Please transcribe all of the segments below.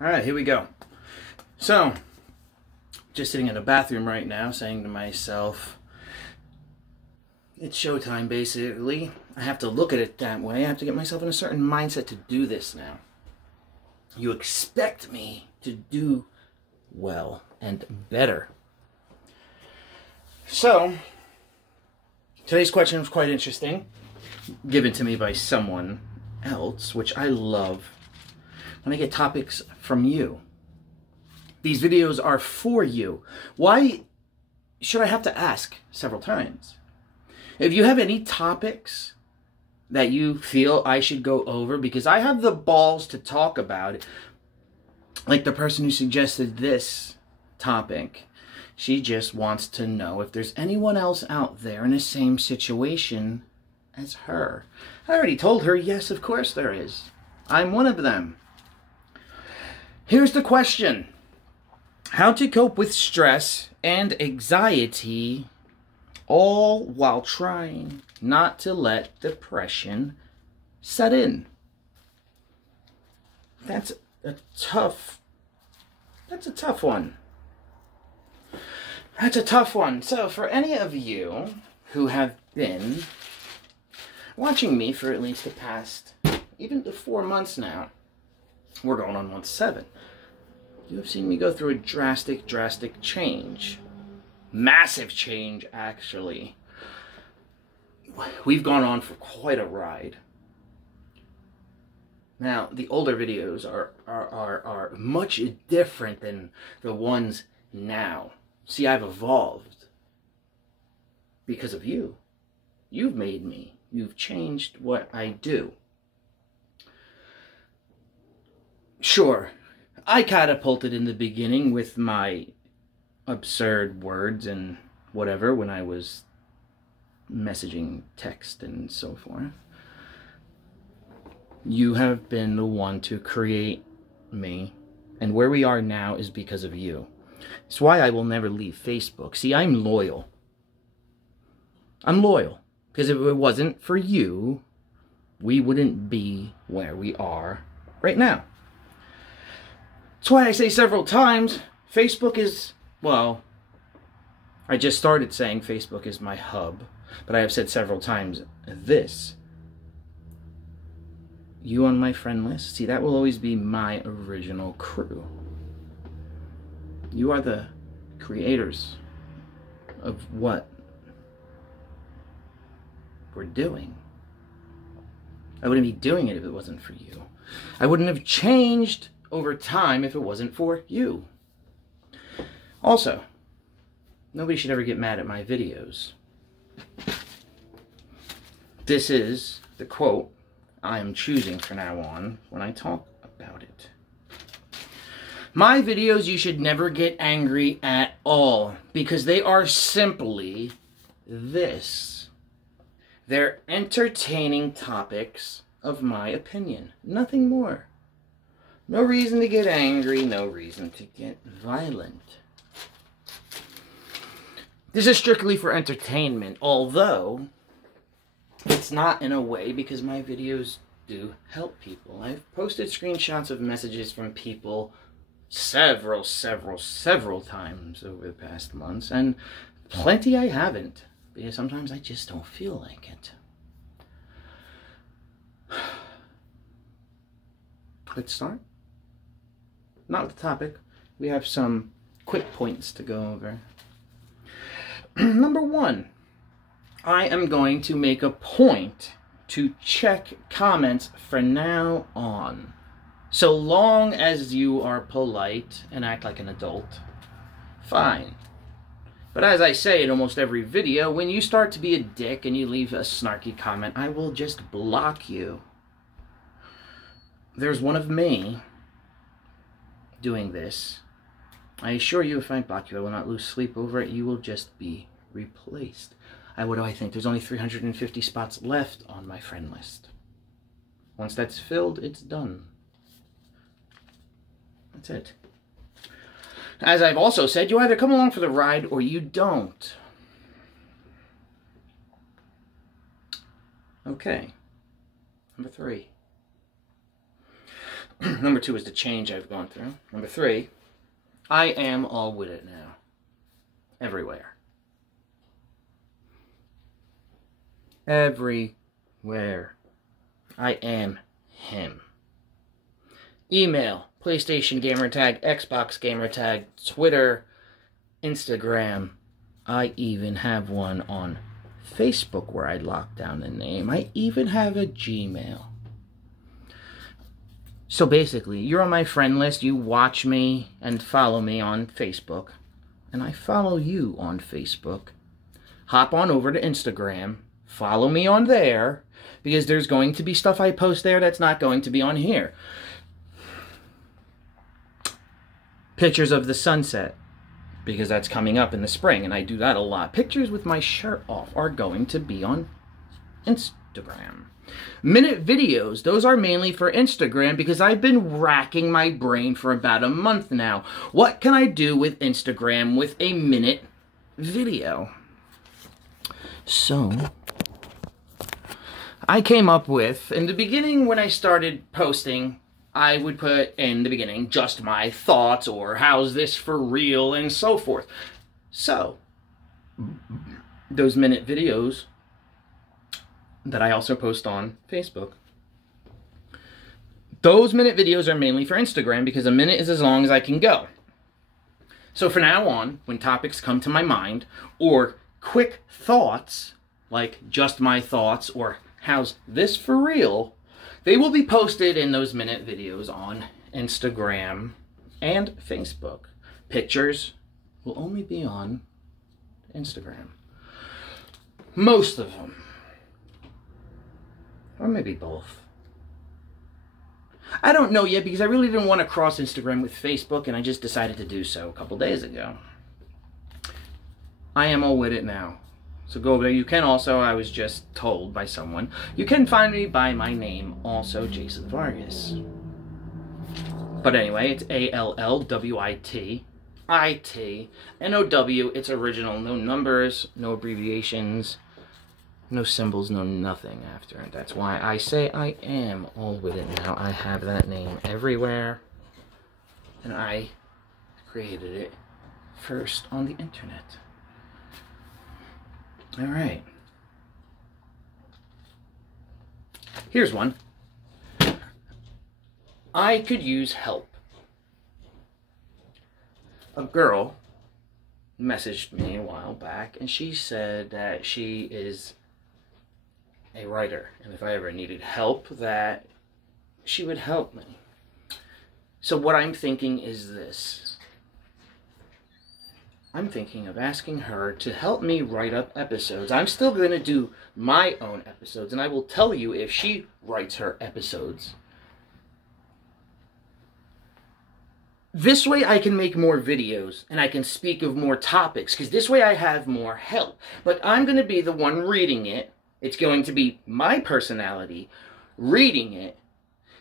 Alright, here we go. So, just sitting in a bathroom right now, saying to myself, it's showtime basically. I have to look at it that way. I have to get myself in a certain mindset to do this now. You expect me to do well and better. So, today's question was quite interesting. Given to me by someone else, which I love when I get topics from you. These videos are for you. Why should I have to ask several times? If you have any topics that you feel I should go over, because I have the balls to talk about it, like the person who suggested this topic, she just wants to know if there's anyone else out there in the same situation as her. I already told her, yes, of course there is. I'm one of them. Here's the question. How to cope with stress and anxiety, all while trying not to let depression set in. That's a tough one. That's a tough one. So for any of you who have been watching me for at least the past, even the 4 months now, we're going on month 7. You have seen me go through a drastic change. Massive change, actually. We've gone on for quite a ride. Now, the older videos are much different than the ones now. See, I've evolved because of you. You've made me. You've changed what I do. Sure, I catapulted in the beginning with my absurd words and whatever when I was messaging text and so forth. You have been the one to create me, and where we are now is because of you. It's why I will never leave Facebook. See, I'm loyal. I'm loyal, because if it wasn't for you, we wouldn't be where we are right now. That's why I say several times, Facebook is, well, I just started saying Facebook is my hub, but I have said several times this. You on my friend list, see, that will always be my original crew. You are the creators of what we're doing. I wouldn't be doing it if it wasn't for you. I wouldn't have changed over time if it wasn't for you. Also, nobody should ever get mad at my videos. This is the quote I am choosing from now on when I talk about it. My videos you should never get angry at all, because they are simply this. They're entertaining topics of my opinion. Nothing more. No reason to get angry, no reason to get violent. This is strictly for entertainment, although it's not in a way, because my videos do help people. I've posted screenshots of messages from people several times over the past months, and plenty I haven't, because sometimes I just don't feel like it. Let's start. Not with the topic. We have some quick points to go over. Number 1, I am going to make a point to check comments from now on. So long as you are polite and act like an adult, fine. But as I say in almost every video, when you start to be a dick and you leave a snarky comment, I will just block you. There's one of me doing this. I assure you, if I block you, I will not lose sleep over it. You will just be replaced. What do I think? There's only 350 spots left on my friend list. Once that's filled, it's done. That's it. As I've also said, you either come along for the ride or you don't. Okay. Number 3. Number 2 is the change I've gone through. Number 3, I am all with it now. Everywhere. Everywhere. I am him. Email, PlayStation gamertag, Xbox gamertag, Twitter, Instagram. I even have one on Facebook where I locked down the name. I even have a Gmail. So basically, you're on my friend list, you watch me and follow me on Facebook, and I follow you on Facebook. Hop on over to Instagram, follow me on there, because there's going to be stuff I post there that's not going to be on here. Pictures of the sunset, because that's coming up in the spring, and I do that a lot. Pictures with my shirt off are going to be on Instagram. Minute videos, those are mainly for Instagram because I've been racking my brain for about a month now. What can I do with Instagram with a minute video? So, I came up with, in the beginning when I started posting, I would put in the beginning just my thoughts or how's this for real and so forth. So, those minute videos that I also post on Facebook, those minute videos are mainly for Instagram because a minute is as long as I can go. So from now on, when topics come to my mind, or quick thoughts, like just my thoughts or how's this for real, they will be posted in those minute videos on Instagram and Facebook. Pictures will only be on Instagram. Most of them. Or maybe both. I don't know yet because I really didn't want to cross Instagram with Facebook and I just decided to do so a couple days ago. I am all with it now. So go over there. You can also, I was just told by someone, you can find me by my name also, Jason Vargas. But anyway, it's ALLWITITNOW. It's original. No numbers, no abbreviations. No symbols, no nothing after it. That's why I say I am all with it now. I have that name everywhere. And I created it first on the internet. Alright. Here's one. I could use help. A girl messaged me a while back and she said that she is a writer, and if I ever needed help, that she would help me. So what I'm thinking is this. I'm thinking of asking her to help me write up episodes. I'm still going to do my own episodes, and I will tell you if she writes her episodes. This way I can make more videos, and I can speak of more topics, because this way I have more help. But I'm going to be the one reading it. It's going to be my personality reading it,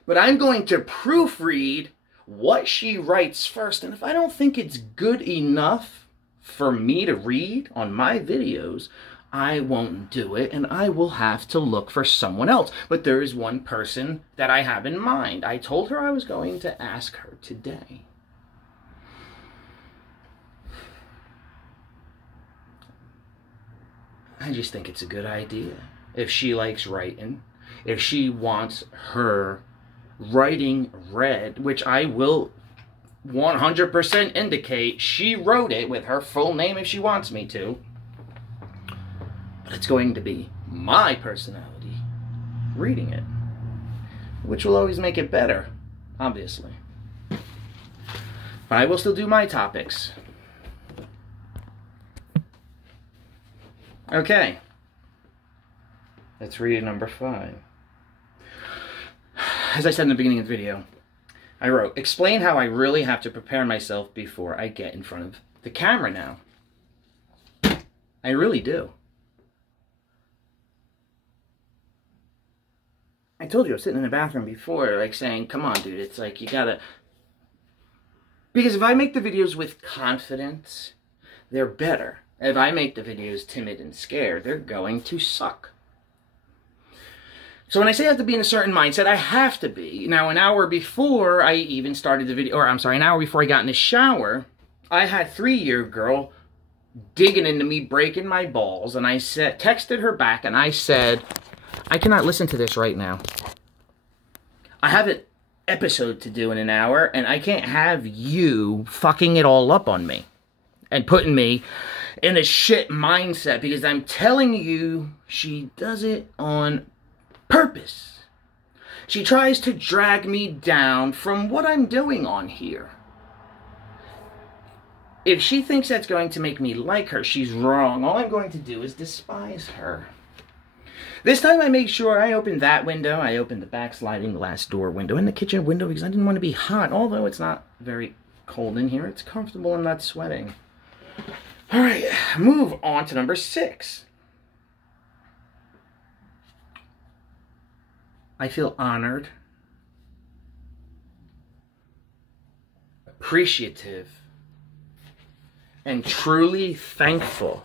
but I'm going to proofread what she writes first. And if I don't think it's good enough for me to read on my videos, I won't do it and I will have to look for someone else. But there is one person that I have in mind. I told her I was going to ask her today. I just think it's a good idea. If she likes writing, if she wants her writing read, which I will 100% indicate she wrote it with her full name if she wants me to. But it's going to be my personality reading it, which will always make it better, obviously. But I will still do my topics. Okay. Let's read number 5. As I said in the beginning of the video, I wrote, explain how I really have to prepare myself before I get in front of the camera now. I really do. I told you I was sitting in the bathroom before, like saying, come on, dude, it's like you gotta... Because if I make the videos with confidence, they're better. If I make the videos timid and scared, they're going to suck. So when I say I have to be in a certain mindset, I have to be. Now, an hour before I even started the video, or I'm sorry, an hour before I got in the shower, I had 3-year girl digging into me, breaking my balls, and I texted her back, and I said, I cannot listen to this right now. I have an episode to do in an hour, and I can't have you fucking it all up on me and putting me in a shit mindset, because I'm telling you, she does it on purpose. She tries to drag me down from what I'm doing on here. If she thinks that's going to make me like her, she's wrong. All I'm going to do is despise her. This time I made sure I opened that window. I opened the back sliding glass door window and the kitchen window because I didn't want to be hot. Although it's not very cold in here, it's comfortable. I'm not sweating. All right, move on to number 6. I feel honored, appreciative, and truly thankful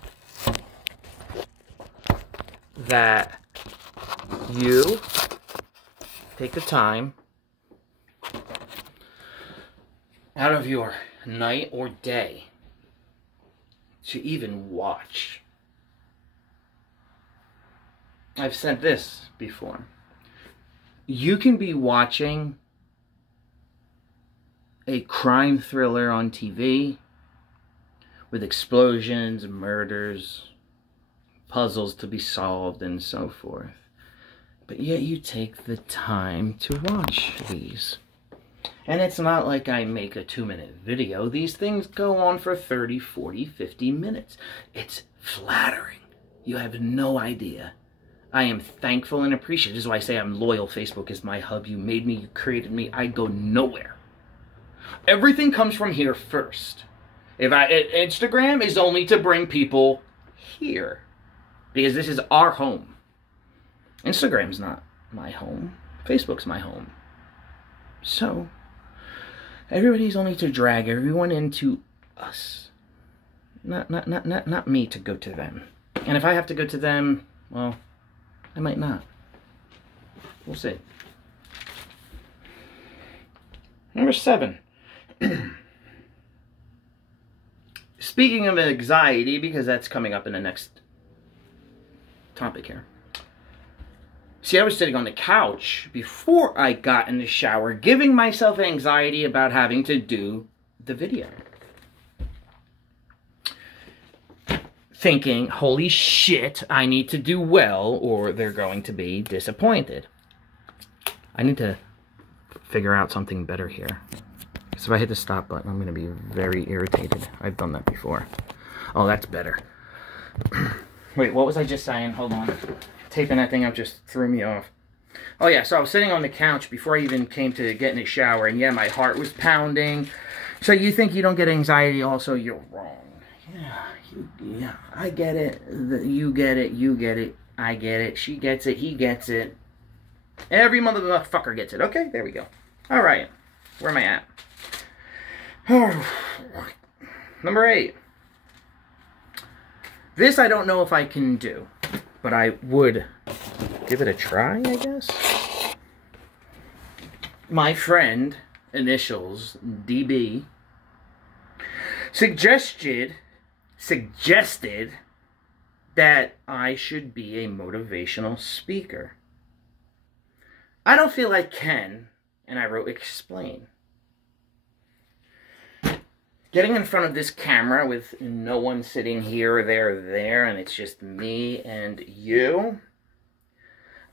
that you take the time out of your night or day to even watch. I've said this before. You can be watching a crime thriller on TV with explosions, murders, puzzles to be solved, and so forth. But yet you take the time to watch these. And it's not like I make a 2-minute video. These things go on for 30, 40, 50 minutes. It's flattering. You have no idea. I am thankful and appreciative. This is why I say I'm loyal. Facebook is my hub. You made me, you created me. I go nowhere. Everything comes from here first. Instagram is only to bring people here, because this is our home. Instagram's not my home. Facebook's my home. So, everybody's only to drag everyone into us. Not me to go to them. And if I have to go to them, well, I might not. We'll see. Number 7. Speaking of anxiety, because that's coming up in the next topic here. See, I was sitting on the couch before I got in the shower, giving myself anxiety about having to do the video. Thinking, holy shit, I need to do well or they're going to be disappointed. I need to figure out something better here. Because if I hit the stop button, I'm going to be very irritated. I've done that before. Oh, that's better. Wait, what was I just saying? Hold on. Taping that thing up just threw me off. Oh yeah, so I was sitting on the couch before I even came to get in the shower, and yeah, my heart was pounding. So you think you don't get anxiety, also you're wrong. Yeah, I get it. You get it. You get it. I get it. She gets it. He gets it. Every motherfucker gets it. Okay, there we go. All right, where am I at? Number 8. This I don't know if I can do, but I would give it a try, I guess. My friend, initials DB, suggested that I should be a motivational speaker. I don't feel I can, and I wrote explain. Getting in front of this camera with no one sitting here or there, and it's just me and you,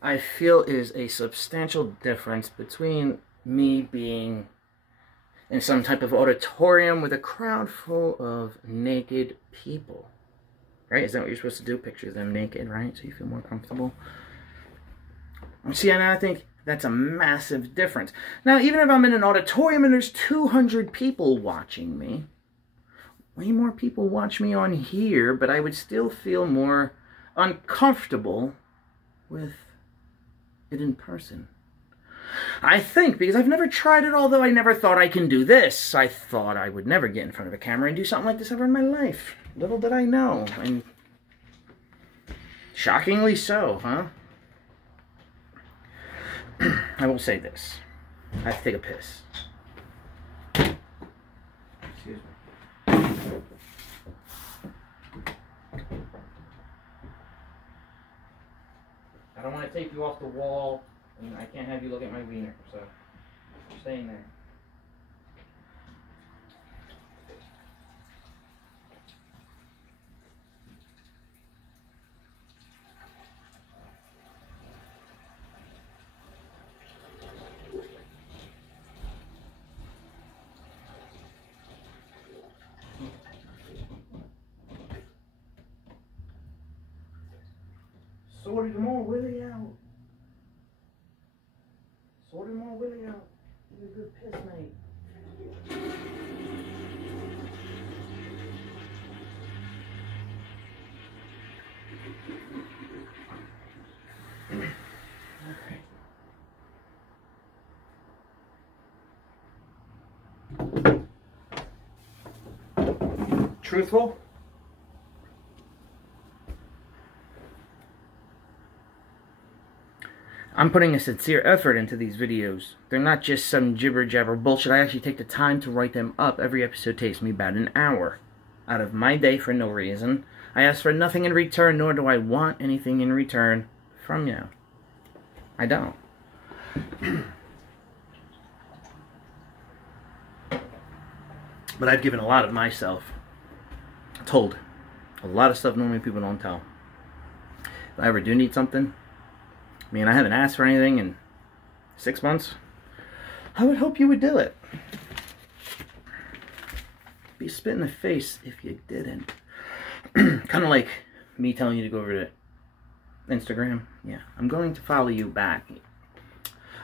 I feel is a substantial difference between me being in some type of auditorium with a crowd full of naked people. Right? Is that what you're supposed to do? Picture them naked, right? So you feel more comfortable. See, and I think that's a massive difference. Now, even if I'm in an auditorium and there's 200 people watching me, way more people watch me on here, but I would still feel more uncomfortable with it in person. I think, because I've never tried it, although I never thought I can do this. I thought I would never get in front of a camera and do something like this ever in my life. Little did I know. And shockingly so, huh? I will say this. I have to take a piss. Excuse me. I don't want to take you off the wall, and I can't have you look at my wiener, so you're staying there. Sorted them all Willie out. Sorted them all Willie out. You're a good piss, mate. Alright. Truthful? I'm putting a sincere effort into these videos. They're not just some jibber-jabber bullshit. I actually take the time to write them up. Every episode takes me about an hour out of my day for no reason. I ask for nothing in return, nor do I want anything in return from you. I don't. But I've given a lot of myself. Told. A lot of stuff normally people don't tell. If I ever do need something, I mean, I haven't asked for anything in 6 months. I would hope you would do it. Be spit in the face if you didn't. Kind of like me telling you to go over to Instagram. Yeah, I'm going to follow you back.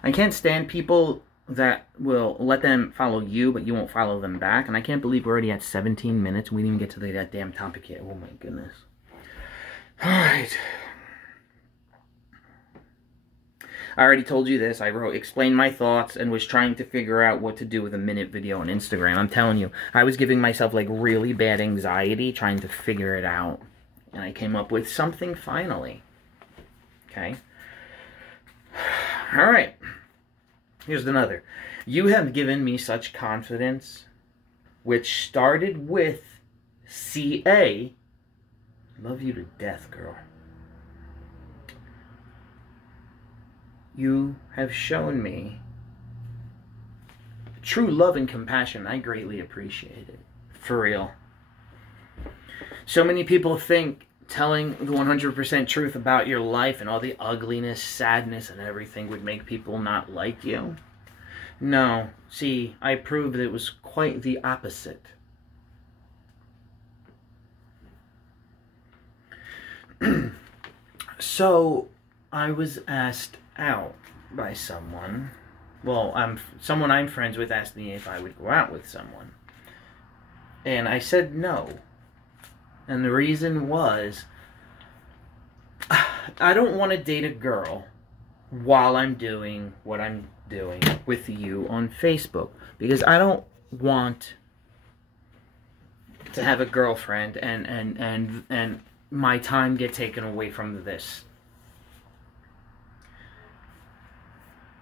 I can't stand people that will let them follow you, but you won't follow them back. And I can't believe we're already at 17 minutes. We didn't even get to that damn topic yet. Oh my goodness. Alright. I already told you this. I explained my thoughts and was trying to figure out what to do with a minute video on Instagram. I'm telling you, I was giving myself like really bad anxiety trying to figure it out. And I came up with something finally. Okay? Alright. Here's another. You have given me such confidence, which started with CA. Love you to death, girl. You have shown me true love and compassion. I greatly appreciate it. For real. So many people think telling the 100% truth about your life and all the ugliness, sadness, and everything would make people not like you. No. See, I proved it was quite the opposite. So, I was asked out by someone. Well, someone I'm friends with asked me if I would go out with someone. And I said no. And the reason was, I don't want to date a girl while I'm doing what I'm doing with you on Facebook. Because I don't want to have a girlfriend and my time get taken away from this.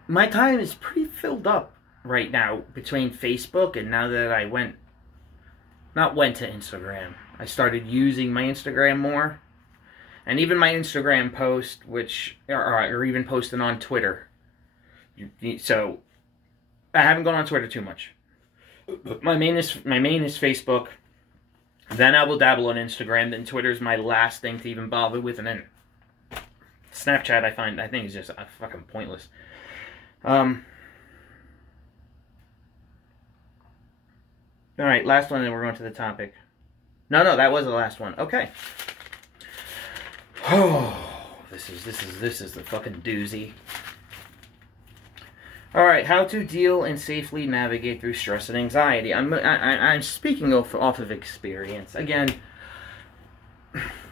My time is pretty filled up right now between Facebook and now that I went to Instagram. I started using my Instagram more. And even my Instagram post, or even posting on Twitter. So, I haven't gone on Twitter too much. My main is Facebook. Then I will dabble on Instagram. Then Twitter's my last thing to even bother with. And then Snapchat I think is just fucking pointless. Alright, last one, and we're going to the topic. No, that was the last one. Okay. Oh, this is the fucking doozy. Alright, how to deal and safely navigate through stress and anxiety. I'm speaking off of experience. Again,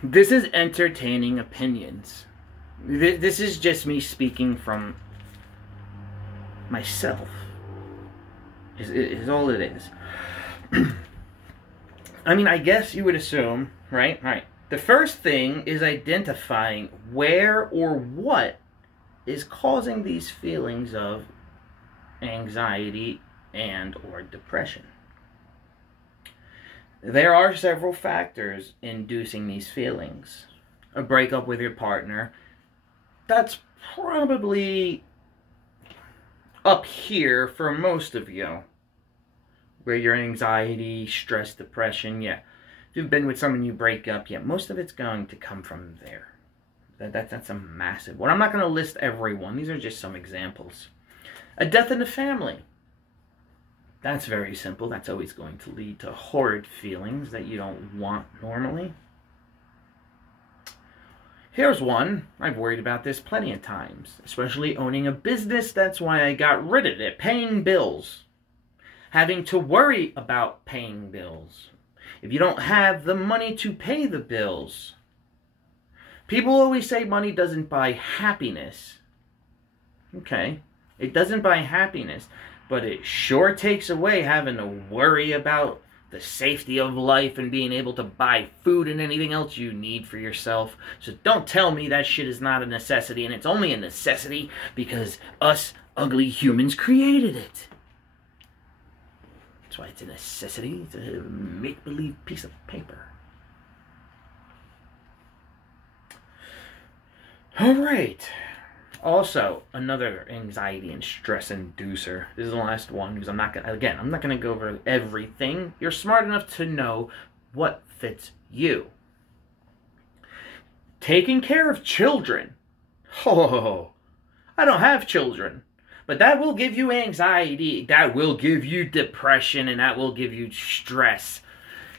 this is entertaining opinions. This is just me speaking from myself. Is all it is. I mean, I guess you would assume, right? The first thing is identifying where or what is causing these feelings of anxiety and or depression. There are several factors inducing these feelings. A breakup with your partner, that's probably up here for most of you. Where your anxiety, stress, depression, yeah. If you've been with someone you break up, yeah, most of it's going to come from there. That's a massive one. I'm not going to list every one. These are just some examples. A death in the family. That's very simple. That's always going to lead to horrid feelings that you don't want normally. Here's one. I've worried about this plenty of times. Especially owning a business. That's why I got rid of it. Paying bills. Having to worry about paying bills. If you don't have the money to pay the bills. People always say money doesn't buy happiness. Okay. It doesn't buy happiness. But it sure takes away having to worry about the safety of life and being able to buy food and anything else you need for yourself. So don't tell me that shit is not a necessity, and it's only a necessity because us ugly humans created it. That's why it's a necessity. It's a make-believe piece of paper. Alright. Also, another anxiety and stress inducer. This is the last one because I'm not gonna go over everything. You're smart enough to know what fits you. Taking care of children. Oh, I don't have children. But that will give you anxiety, that will give you depression, and that will give you stress.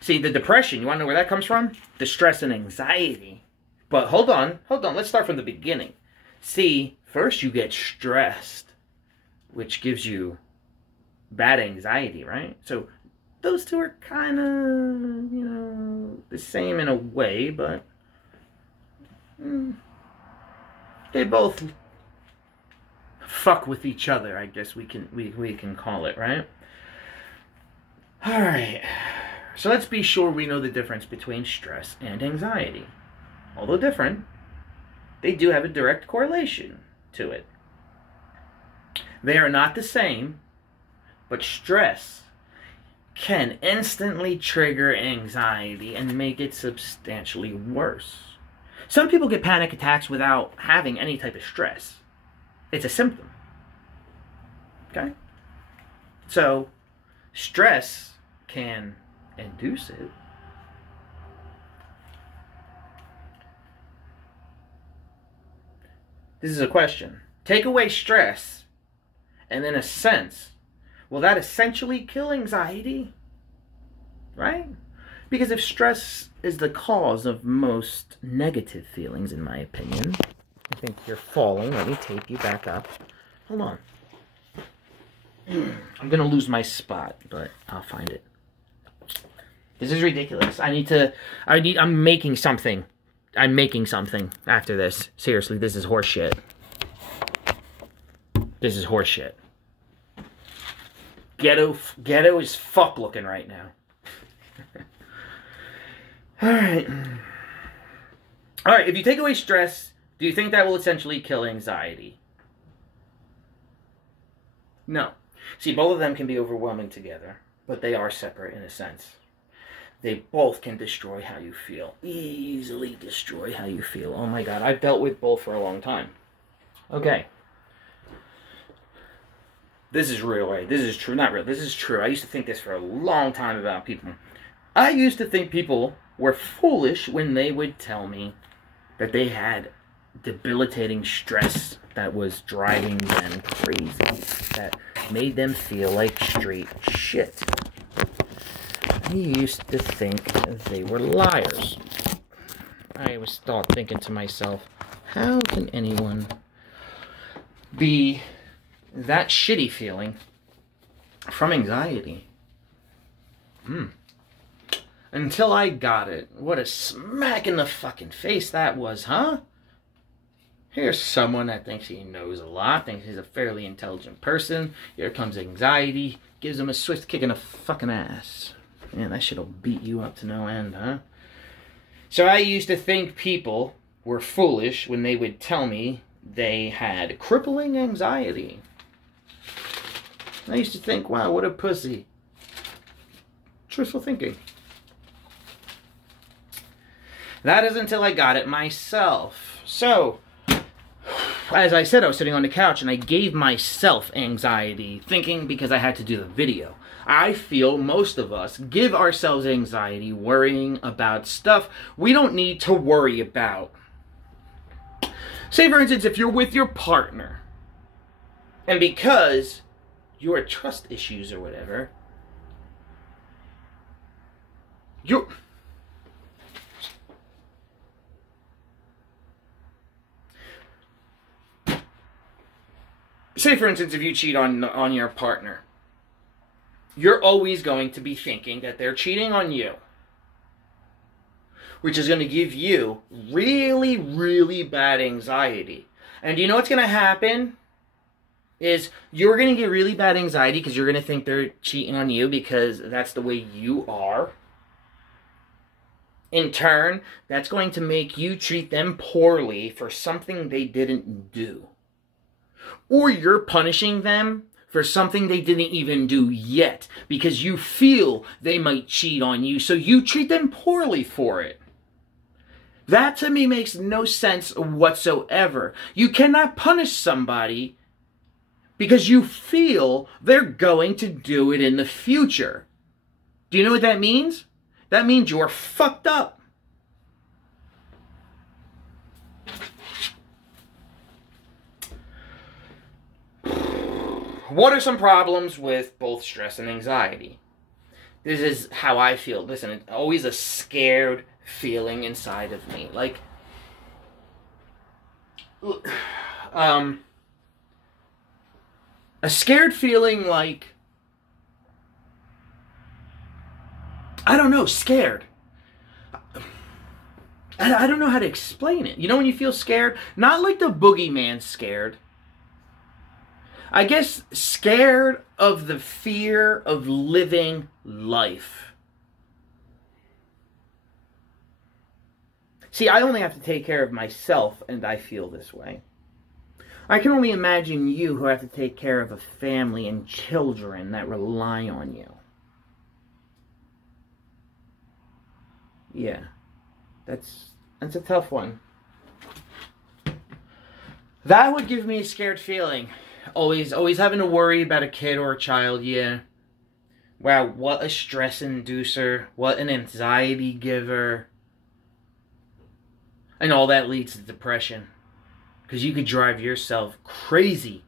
See, the depression, you want to know where that comes from? The stress and anxiety. But hold on, let's start from the beginning. See, first you get stressed, which gives you bad anxiety, right? So those two are kind of, the same in a way, but they both fuck with each other, I guess we can call it, right? All right. So let's be sure we know the difference between stress and anxiety. Although different, they do have a direct correlation to it. They are not the same, but stress can instantly trigger anxiety and make it substantially worse. Some people get panic attacks without having any type of stress. It's a symptom. Okay? So, stress can induce it. This is a question. Take away stress, and in a sense, will that essentially kill anxiety? Right? Because if stress is the cause of most negative feelings, in my opinion, I think you're falling. Let me tape you back up. Hold on. I'm going to lose my spot, but I'll find it. This is ridiculous. I'm making something. I'm making something after this. Seriously, this is horseshit. This is horseshit. Ghetto is fuck looking right now. Alright. Alright, if you take away stress, do you think that will essentially kill anxiety? No. See, both of them can be overwhelming together, but they are separate in a sense. They both can destroy how you feel. Easily destroy how you feel. Oh my god, I've dealt with both for a long time. Okay. This is real, right? This is true. Not real. This is true. I used to think this for a long time about people. I used to think people were foolish when they would tell me that they had debilitating stress that was driving them crazy. That made them feel like straight shit. I used to think they were liars. I was thinking to myself, how can anyone be that shitty feeling from anxiety? Until I got it. What a smack in the fucking face that was, huh? Here's someone that thinks he knows a lot, thinks he's a fairly intelligent person. Here comes anxiety, gives him a swift kick in the fucking ass. Man, that shit'll beat you up to no end, huh? So I used to think people were foolish when they would tell me they had crippling anxiety. I used to think, wow, what a pussy. Truthful thinking. That is until I got it myself. So, as I said, I was sitting on the couch and I gave myself anxiety, thinking because I had to do the video. I feel most of us give ourselves anxiety worrying about stuff we don't need to worry about. Say, for instance, if you're with your partner, and because your trust issues or whatever, say, for instance, if you cheat on your partner, you're always going to be thinking that they're cheating on you, which is going to give you really, really bad anxiety. And you know what's going to happen? Is you're going to get really bad anxiety because you're going to think they're cheating on you because that's the way you are. In turn, that's going to make you treat them poorly for something they didn't do. Or you're punishing them for something they didn't even do yet because you feel they might cheat on you, so you treat them poorly for it. That to me makes no sense whatsoever. You cannot punish somebody because you feel they're going to do it in the future. Do you know what that means? That means you're fucked up. What are some problems with both stress and anxiety? This is how I feel. Listen, it's always a scared feeling inside of me. Like, a scared feeling like, I don't know, scared. I don't know how to explain it. You know when you feel scared? Not like the boogeyman scared. I guess scared of the fear of living life. See, I only have to take care of myself, and I feel this way. I can only imagine you who have to take care of a family and children that rely on you. Yeah, that's a tough one. That would give me a scared feeling. Always having to worry about a kid or a child, yeah. Wow, what a stress inducer. What an anxiety giver. And all that leads to depression. Because you could drive yourself crazy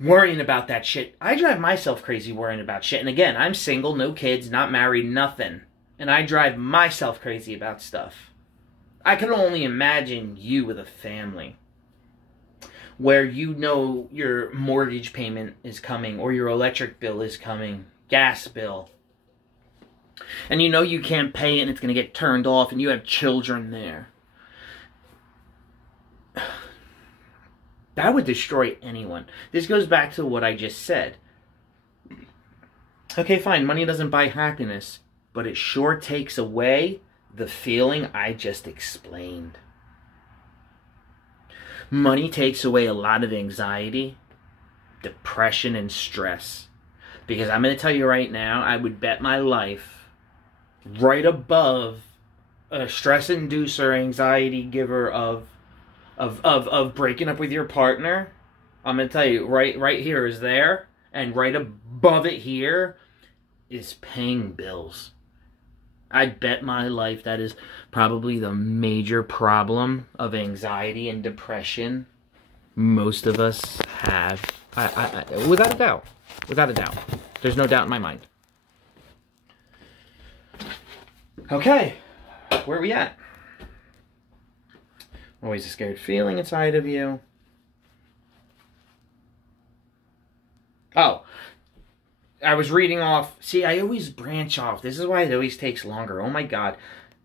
worrying about that shit. I drive myself crazy worrying about shit. And again, I'm single, no kids, not married, nothing. And I drive myself crazy about stuff. I can only imagine you with a family, where you know your mortgage payment is coming, or your electric bill is coming, gas bill. And you know you can't pay it and it's going to get turned off, and you have children there. That would destroy anyone. This goes back to what I just said. Okay, fine, money doesn't buy happiness, but it sure takes away the feeling I just explained. Money takes away a lot of anxiety, depression, and stress. Because I'm going to tell you right now, I would bet my life right above a stress inducer, anxiety giver of breaking up with your partner. I'm going to tell you, right here is there, and right above it here is paying bills. I'd bet my life that is probably the major problem of anxiety and depression most of us have. Without a doubt. Without a doubt. There's no doubt in my mind. Okay. Where are we at? Always a scared feeling inside of you. Oh. I was reading off. See, I always branch off. This is why it always takes longer. Oh my God.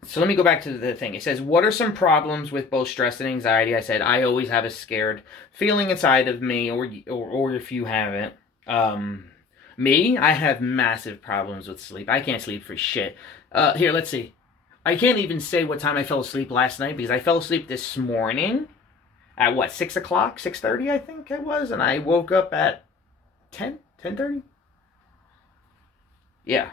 So let me go back to the thing. It says, what are some problems with both stress and anxiety? I said, I always have a scared feeling inside of me, or if you haven't. Me, I have massive problems with sleep. I can't sleep for shit. Here, let's see. I can't even say what time I fell asleep last night because I fell asleep this morning at what, 6 o'clock, 6:30 I think it was, and I woke up at 10:30? Yeah.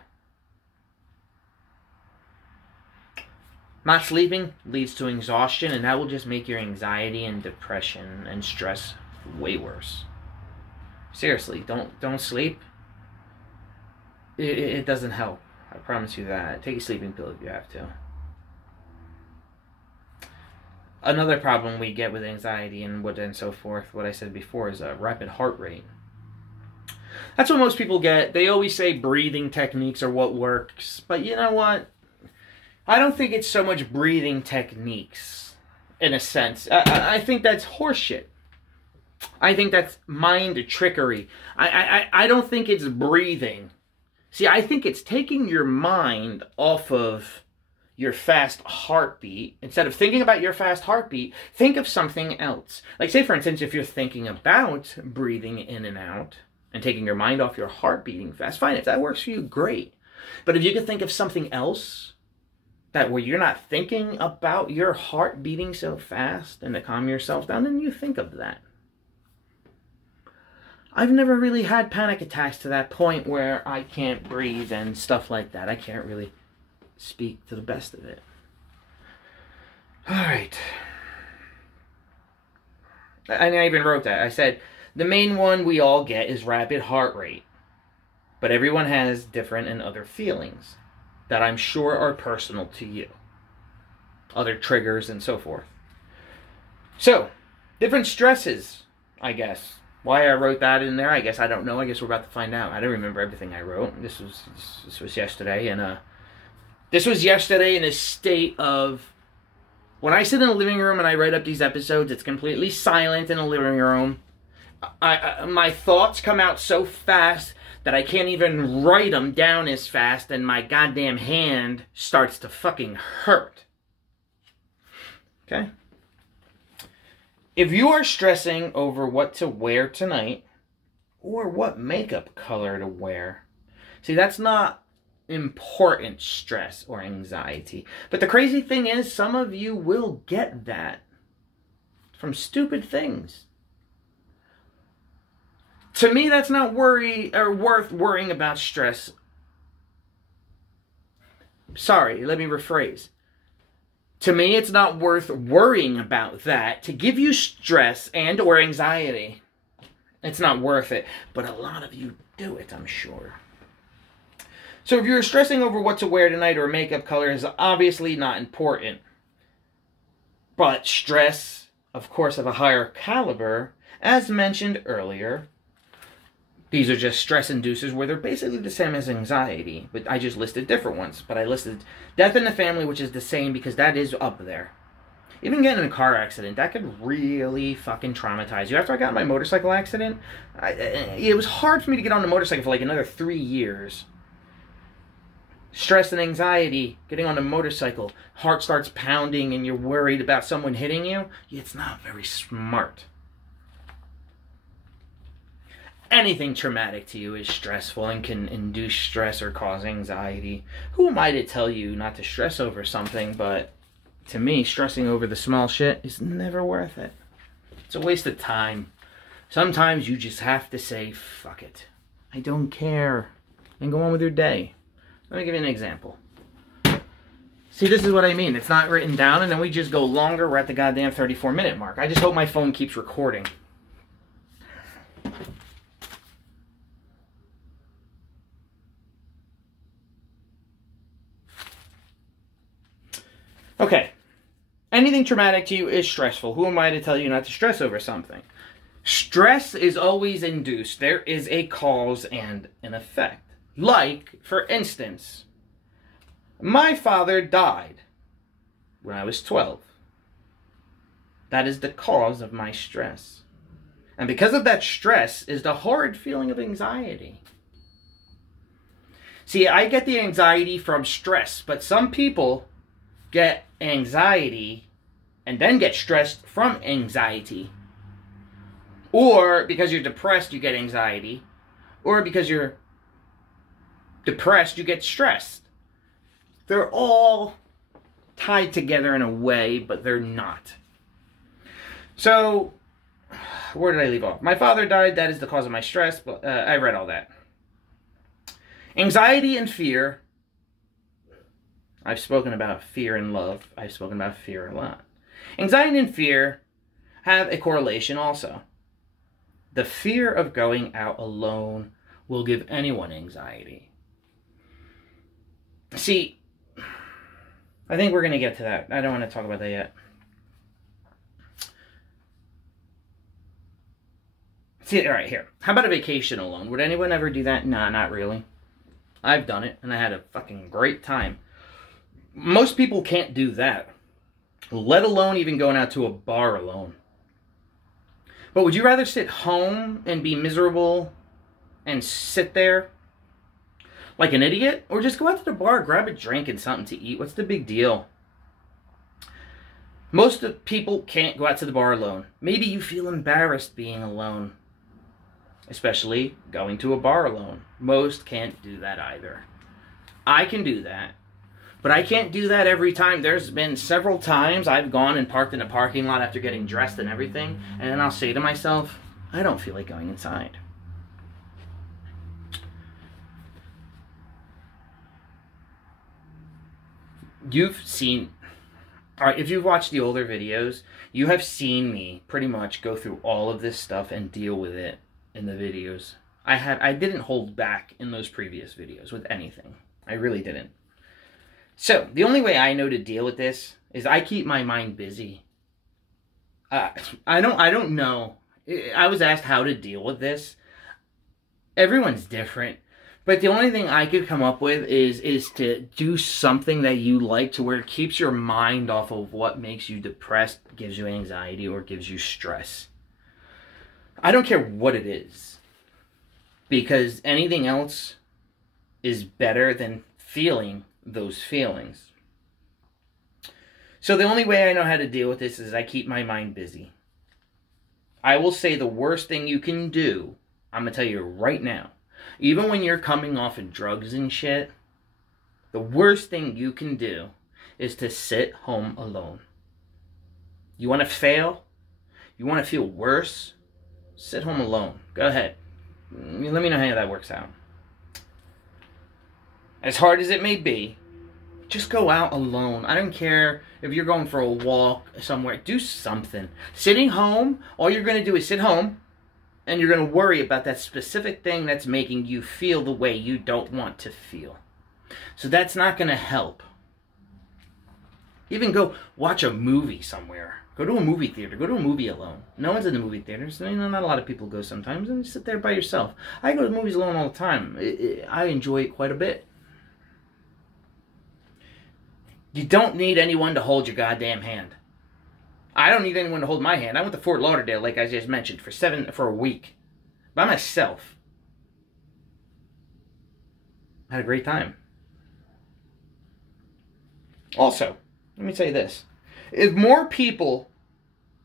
Not sleeping leads to exhaustion, and that will just make your anxiety and depression and stress way worse. Seriously, don't sleep. It doesn't help. I promise you that. Take a sleeping pill if you have to. Another problem we get with anxiety and so forth, what I said before, is a rapid heart rate. That's what most people get. They always say breathing techniques are what works. But you know what? I don't think it's so much breathing techniques, in a sense. I think that's horseshit. I think that's mind trickery. I don't think it's breathing. See, I think it's taking your mind off of your fast heartbeat. Instead of thinking about your fast heartbeat, think of something else. Like, say, for instance, if you're thinking about breathing in and out and taking your mind off your heart beating fast, fine. If that works for you, great. But if you could think of something else that where you're not thinking about your heart beating so fast and to calm yourself down, then you think of that. I've never really had panic attacks to that point where I can't breathe and stuff like that. I can't really speak to the best of it. All right. And I even wrote that. I said, the main one we all get is rapid heart rate. But everyone has different and other feelings that I'm sure are personal to you. Other triggers and so forth. So, different stresses, I guess. Why I wrote that in there, I guess I don't know. I guess we're about to find out. I don't remember everything I wrote. This was yesterday, and this was yesterday in a state of, when I sit in the living room and I write up these episodes, it's completely silent in the living room. My thoughts come out so fast that I can't even write them down as fast, and my goddamn hand starts to fucking hurt. Okay? If you are stressing over what to wear tonight, or what makeup color to wear, see, that's not important stress or anxiety. But the crazy thing is, some of you will get that from stupid things. To me, that's not worth worrying about stress. Sorry, let me rephrase. To me, it's not worth worrying about that to give you stress and or anxiety. It's not worth it. But a lot of you do it, I'm sure. So if you're stressing over what to wear tonight or makeup color is obviously not important. But stress, of course, of a higher caliber, as mentioned earlier, these are just stress inducers where they're basically the same as anxiety, but I just listed different ones. But I listed death in the family, which is the same because that is up there. Even getting in a car accident, that could really fucking traumatize you. After I got in my motorcycle accident, it was hard for me to get on the motorcycle for like another 3 years. Stress and anxiety, getting on a motorcycle, heart starts pounding and you're worried about someone hitting you. It's not very smart. Anything traumatic to you is stressful and can induce stress or cause anxiety. Who am I to tell you not to stress over something, but to me, stressing over the small shit is never worth it. It's a waste of time. Sometimes you just have to say, fuck it. I don't care. And go on with your day. Let me give you an example. See, this is what I mean. It's not written down, and then we just go longer. We're at the goddamn 34-minute mark. I just hope my phone keeps recording. Okay. Anything traumatic to you is stressful. Who am I to tell you not to stress over something? Stress is always induced. There is a cause and an effect. Like, for instance, my father died when I was 12. That is the cause of my stress. And because of that stress is the horrid feeling of anxiety. See, I get the anxiety from stress, but some people get anxiety and then get stressed from anxiety. Or because you're depressed, you get anxiety. Or because you're depressed, you get stressed. They're all tied together in a way, but they're not. So, where did I leave off? My father died. That is the cause of my stress. But I read all that. Anxiety and fear. I've spoken about fear and love. I've spoken about fear a lot. Anxiety and fear have a correlation also. The fear of going out alone will give anyone anxiety. See, I think we're going to get to that. I don't want to talk about that yet. See, all right, here. How about a vacation alone? Would anyone ever do that? Nah, not really. I've done it, and I had a fucking great time. Most people can't do that, let alone even going out to a bar alone. But would you rather sit home and be miserable and sit there like an idiot? Or just go out to the bar, grab a drink and something to eat? What's the big deal? Most of people can't go out to the bar alone. Maybe you feel embarrassed being alone, especially going to a bar alone. Most can't do that either. I can do that. But I can't do that every time. There's been several times I've gone and parked in a parking lot after getting dressed and everything, and then I'll say to myself, I don't feel like going inside. You've seen, alright, if you've watched the older videos, you have seen me pretty much go through all of this stuff and deal with it in the videos. I didn't hold back in those previous videos with anything. I really didn't. So, the only way I know to deal with this is I keep my mind busy. I don't know. I was asked how to deal with this. Everyone's different. But the only thing I could come up with is to do something that you like to where it keeps your mind off of what makes you depressed, gives you anxiety, or gives you stress. I don't care what it is. Because anything else is better than feeling those feelings. So the only way I know how to deal with this is I keep my mind busy. I will say the worst thing you can do, I'm going to tell you right now, even when you're coming off of drugs and shit, the worst thing you can do is to sit home alone. You want to fail? You want to feel worse? Sit home alone. Go ahead. Let me know how that works out. As hard as it may be, just go out alone. I don't care if you're going for a walk somewhere. Do something. Sitting home, all you're going to do is sit home, and you're going to worry about that specific thing that's making you feel the way you don't want to feel. So that's not going to help. Even go watch a movie somewhere. Go to a movie theater. Go to a movie alone. No one's in the movie theaters. Not a lot of people go sometimes, and you sit there by yourself. I go to movies alone all the time. I enjoy it quite a bit. You don't need anyone to hold your goddamn hand. I don't need anyone to hold my hand. I went to Fort Lauderdale, like I just mentioned, for a week. By myself. I had a great time. Also, let me tell you this. If more people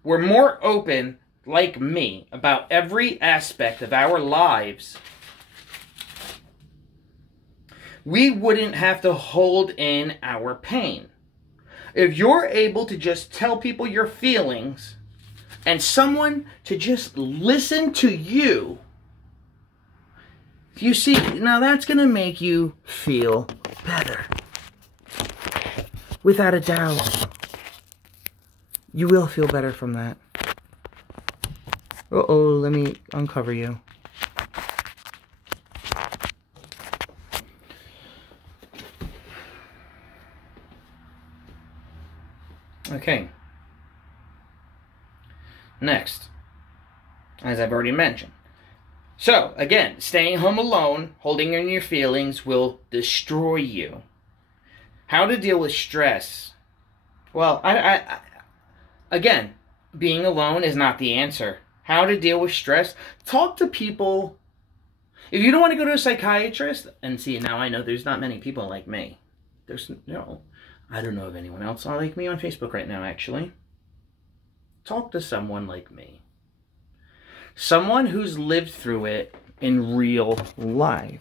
were more open, like me, about every aspect of our lives, we wouldn't have to hold in our pain. If you're able to just tell people your feelings and someone to just listen to you, you see, now that's going to make you feel better. Without a doubt. You will feel better from that. Uh-oh, let me uncover you. Okay. Next, as I've already mentioned. So, again, staying home alone, holding in your feelings will destroy you. How to deal with stress? Well, again, being alone is not the answer. How to deal with stress? Talk to people. If you don't want to go to a psychiatrist, and see, now I know there's not many people like me. I don't know of anyone else like me on Facebook right now, actually. Talk to someone like me. Someone who's lived through it in real life.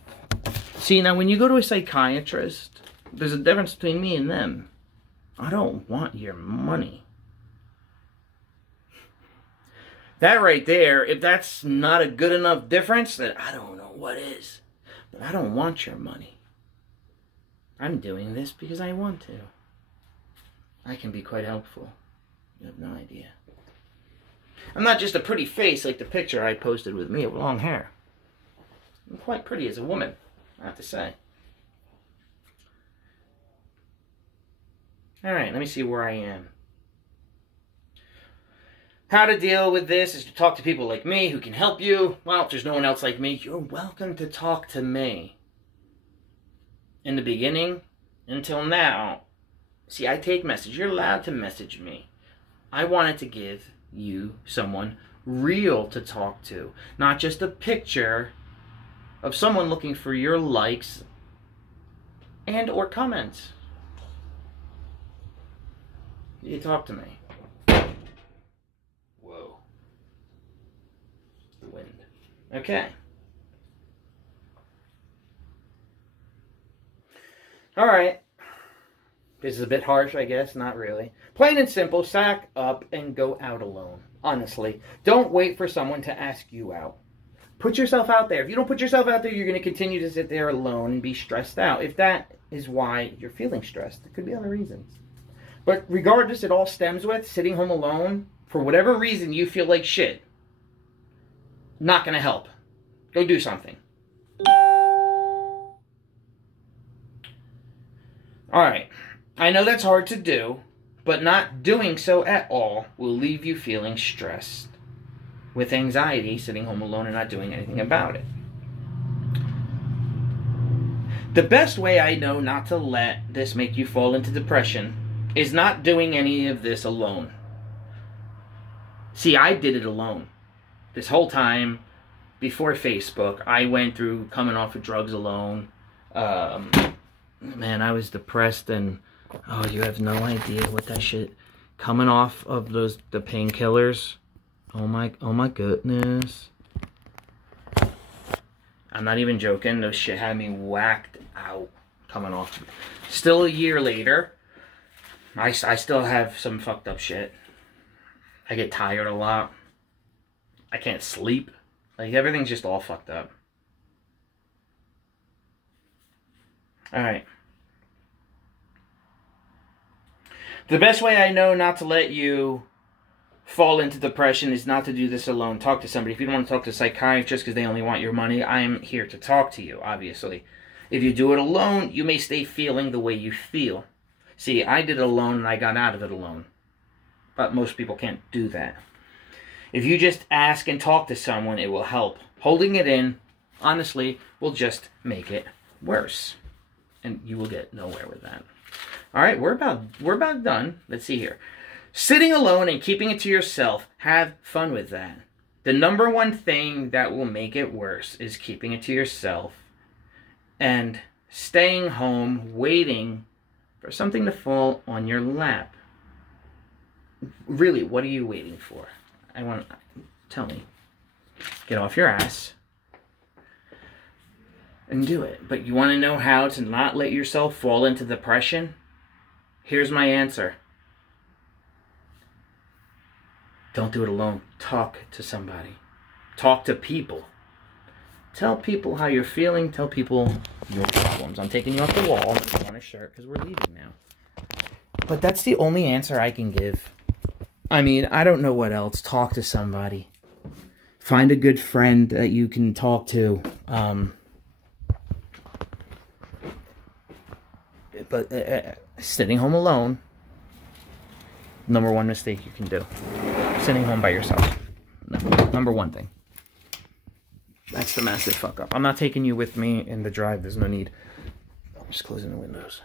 See, now when you go to a psychiatrist, there's a difference between me and them. I don't want your money. That right there, if that's not a good enough difference, then I don't know what is. But I don't want your money. I'm doing this because I want to. I can be quite helpful. You have no idea. I'm not just a pretty face like the picture I posted with me with long hair. I'm quite pretty as a woman, I have to say. Alright, let me see where I am. How to deal with this is to talk to people like me who can help you. Well, if there's no one else like me, you're welcome to talk to me. In the beginning, until now, see, I take messages. You're allowed to message me. I wanted to give you someone real to talk to, not just a picture of someone looking for your likes and or comments. You talk to me. Whoa. The wind. Okay. Alright. This is a bit harsh, I guess. Not really. Plain and simple, sack up and go out alone. Honestly. Don't wait for someone to ask you out. Put yourself out there. If you don't put yourself out there, you're going to continue to sit there alone and be stressed out. If that is why you're feeling stressed, there could be other reasons. But regardless, it all stems with sitting home alone. For whatever reason you feel like shit. Not going to help. Go do something. Alright. I know that's hard to do, but not doing so at all will leave you feeling stressed. With anxiety, sitting home alone and not doing anything about it. The best way I know not to let this make you fall into depression is not doing any of this alone. See, I did it alone. This whole time, before Facebook, I went through coming off of drugs alone. Man, I was depressed and, oh, you have no idea what that shit, coming off of the painkillers. Oh my goodness. I'm not even joking. Those shit had me whacked out coming off. Still a year later, I still have some fucked up shit. I get tired a lot. I can't sleep. Like, everything's just all fucked up. Alright. The best way I know not to let you fall into depression is not to do this alone. Talk to somebody. If you don't want to talk to a psychiatrist because they only want your money, I am here to talk to you, obviously. If you do it alone, you may stay feeling the way you feel. See, I did it alone and I got out of it alone. But most people can't do that. If you just ask and talk to someone, it will help. Holding it in, honestly, will just make it worse. And you will get nowhere with that. Alright, we're about done. Let's see here. Sitting alone and keeping it to yourself, have fun with that. The number one thing that will make it worse is keeping it to yourself and staying home waiting for something to fall on your lap. Really, what are you waiting for? Tell me. Get off your ass and do it. But you want to know how to not let yourself fall into depression? Here's my answer. Don't do it alone. Talk to somebody. Talk to people. Tell people how you're feeling. Tell people your problems. I'm taking you off the wall. I want a shirt because we're leaving now. But that's the only answer I can give. I mean, I don't know what else. Talk to somebody. Find a good friend that you can talk to. But sitting home alone, number one mistake you can do. Sitting home by yourself. Number one thing. That's the massive fuck up. I'm not taking you with me in the drive. There's no need. I'm just closing the windows.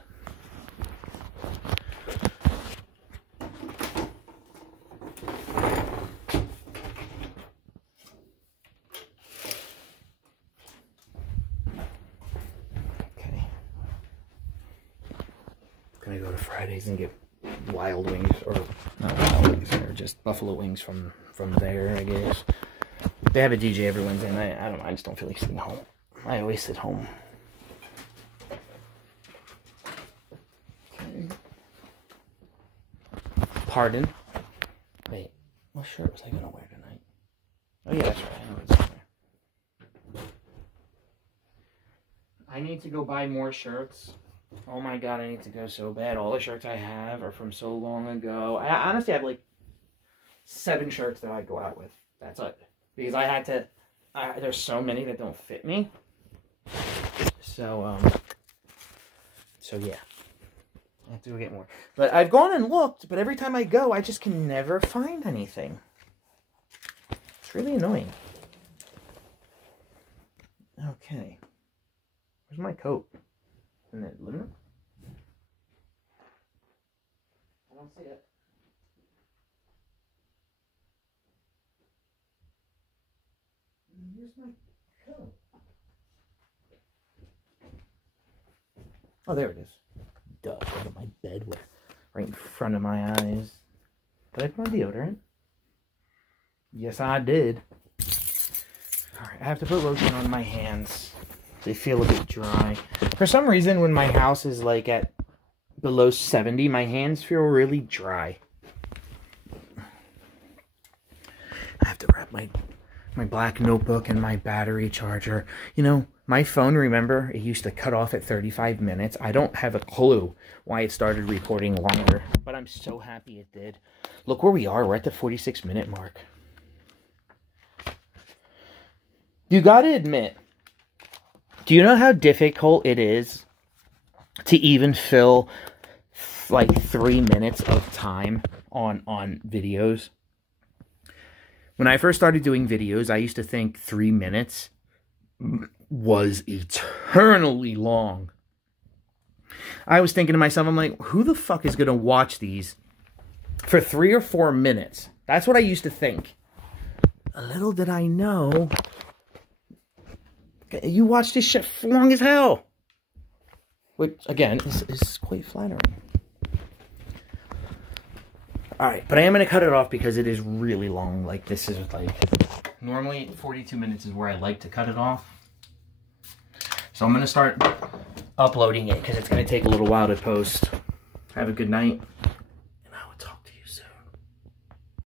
Okay. Gonna go to Fridays and get Wild Wings, or not Wild Wings, or just Buffalo Wings from there, I guess. They have a DJ every Wednesday night. I don't know, I just don't feel like sitting home. I always sit home. Okay. Pardon? Wait, what shirt was I gonna wear tonight? yeah, that's right. I know it's in there. I need to go buy more shirts. Oh my god, I need to go so bad. All the shirts I have are from so long ago. I honestly have like 7 shirts that I go out with. That's it. Because I had to... there's so many that don't fit me. So yeah. I have to go get more. But I've gone and looked, but every time I go, I just can never find anything. It's really annoying. Okay. Where's my coat? In the living room? I don't see it. Where's my coat? Oh, there it is. Duh, look at my bed right in front of my eyes. Did I put on deodorant? Yes, I did. Alright, I have to put lotion on my hands. They feel a bit dry. For some reason, when my house is like at below 70, my hands feel really dry. I have to wrap my black notebook and my battery charger. You know, my phone, remember, it used to cut off at 35 minutes. I don't have a clue why it started recording longer, but I'm so happy it did. Look where we are. We're at the 46-minute mark. You gotta admit, do you know how difficult it is to even fill like 3 minutes of time on videos? When I first started doing videos, I used to think 3 minutes was eternally long. I was thinking to myself, I'm like, who the fuck is going to watch these for 3 or 4 minutes? That's what I used to think. A little did I know, you watch this shit for long as hell. Which, again, is quite flattering. Alright, but I am going to cut it off because it is really long. Like, this is like... Normally, 42 minutes is where I like to cut it off. So I'm going to start uploading it because it's going to take a little while to post. Have a good night.